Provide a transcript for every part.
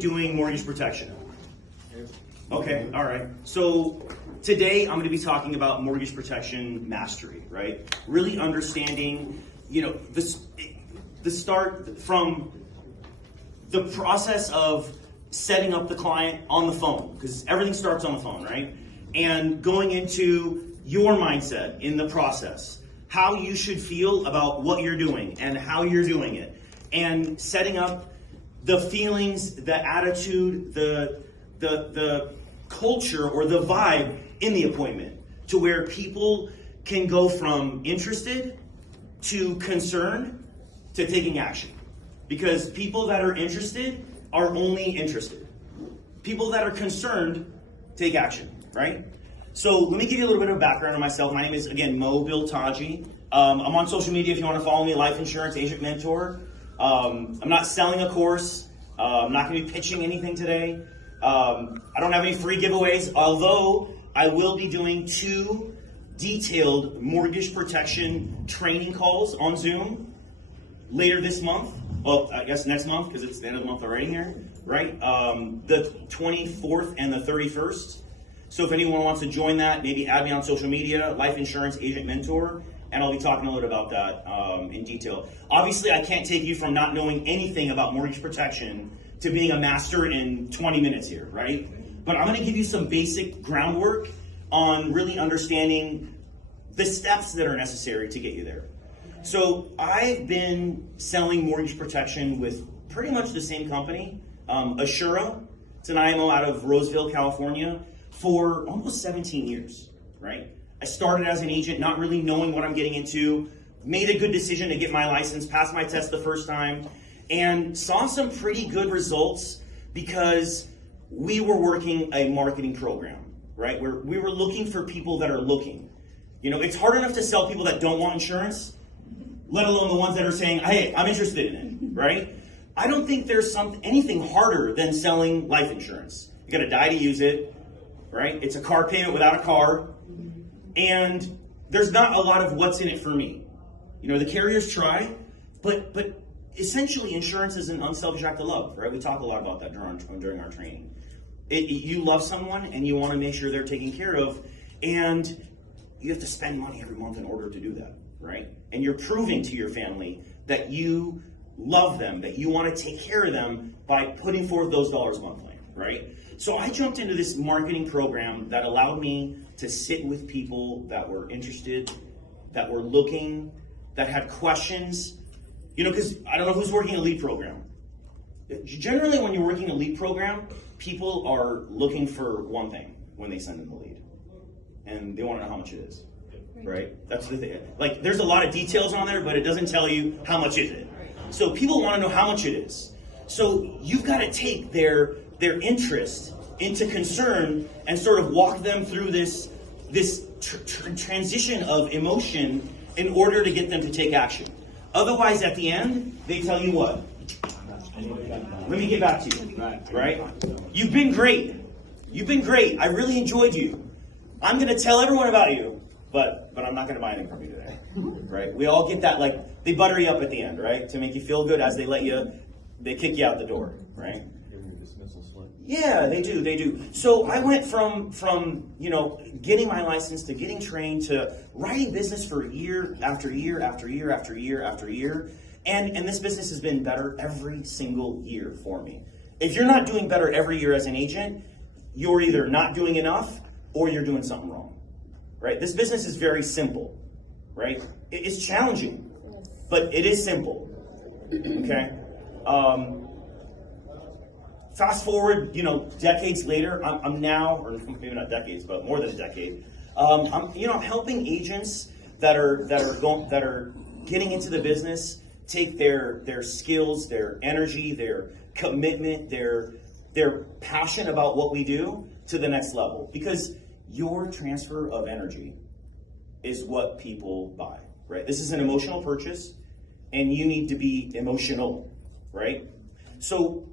doing mortgage protection? Okay, all right. So today I'm going to be talking about mortgage protection mastery, right? Really understanding, the start from the process of setting up the client on the phone, because everything starts on the phone, right? And going into your mindset in the process, how you should feel about what you're doing and how you're doing it, and setting up the feelings, the attitude, the culture or the vibe in the appointment to where people can go from interested to concerned to taking action. Because people that are interested are only interested. People that are concerned take action, right? So let me give you a little bit of background on myself. My name is, again, Moe Biltagi. I'm on social media if you want to follow me, Life Insurance Agent Mentor. I'm not selling a course. I'm not going to be pitching anything today. I don't have any free giveaways, although I will be doing 2 detailed mortgage protection training calls on Zoom later this month. Well, I guess next month, because it's the end of the month already here, right? The 24th and the 31st. So if anyone wants to join that, maybe add me on social media, Life Insurance Agent Mentor, and I'll be talking a little bit about that in detail. Obviously, I can't take you from not knowing anything about mortgage protection to being a master in 20 minutes here, right? But I'm gonna give you some basic groundwork on really understanding the steps that are necessary to get you there. So I've been selling mortgage protection with pretty much the same company, Assura. It's an IMO out of Roseville, California, for almost 17 years, right? I started as an agent, not really knowing what I'm getting into, made a good decision to get my license, passed my test the first time, and saw some pretty good results because we were working a marketing program, right? Where we were looking for people that are looking. It's hard enough to sell people that don't want insurance, let alone the ones that are saying, hey, I'm interested in it, right? I don't think there's anything harder than selling life insurance. You gotta die to use it, right? It's a car payment without a car, and there's not a lot of what's in it for me. The carriers try, but essentially insurance is an unselfish act of love, right? We talk a lot about that during our training. You love someone and you wanna make sure they're taken care of, and you have to spend money every month in order to do that, right? And you're proving to your family that you love them, that you want to take care of them by putting forth those dollars monthly, right? So I jumped into this marketing program that allowed me to sit with people that were interested, that were looking, that had questions. Because I don't know who's working a lead program. Generally, when you're working a lead program, people are looking for one thing when they send them the lead. And they want to know how much it is. Right? That's the thing. Like, there's a lot of details on there, but it doesn't tell you how much is it. So people want to know how much it is. So you've got to take their interest into concern and sort of walk them through this transition of emotion in order to get them to take action. Otherwise, at the end, they tell you what? Let me get back to you. Right? You've been great. You've been great. I really enjoyed you. I'm going to tell everyone about you. But I'm not going to buy anything from you today, right? We all get that, like, they butter you up at the end, right? To make you feel good as they kick you out the door, right? Yeah, they do. So I went from getting my license to getting trained to writing business for year after year after year after year after year. And this business has been better every single year for me. If you're not doing better every year as an agent, you're either not doing enough or you're doing something wrong. Right? This business is very simple, right? It's challenging, but it is simple, okay? Fast forward, decades later, I'm now, or maybe not decades, but more than a decade. I'm helping agents that are getting into the business take their skills, their energy, their commitment, their passion about what we do to the next level, because your transfer of energy is what people buy, right? This is an emotional purchase, and you need to be emotional, right? So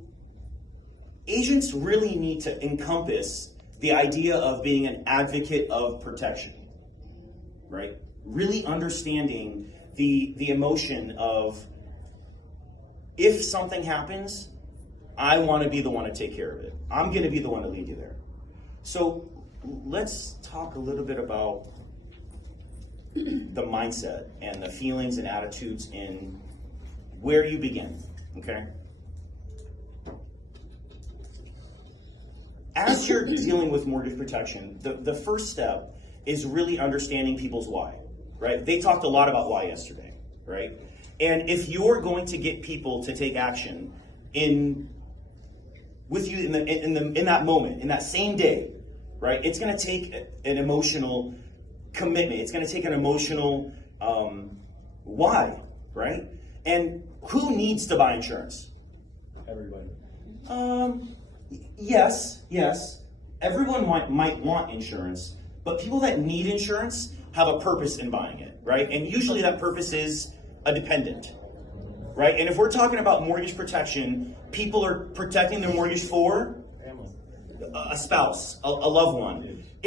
agents really need to encompass the idea of being an advocate of protection, right? Really understanding the emotion of, if something happens, I want to be the one to take care of it. I'm going to be the one to lead you there. So let's talk a little bit about the mindset and the feelings and attitudes in where you begin, okay? As you're dealing with mortgage protection, the first step is really understanding people's why, right? They talked a lot about why yesterday, right? And if you're going to get people to take action with you in that moment, in that same day, right? It's going to take an emotional commitment. It's going to take an emotional why, right? And who needs to buy insurance? Everybody. Yes. Everyone might want insurance, but people that need insurance have a purpose in buying it, right? And usually that purpose is a dependent, right? And if we're talking about mortgage protection, people are protecting their mortgage for a spouse, a loved one.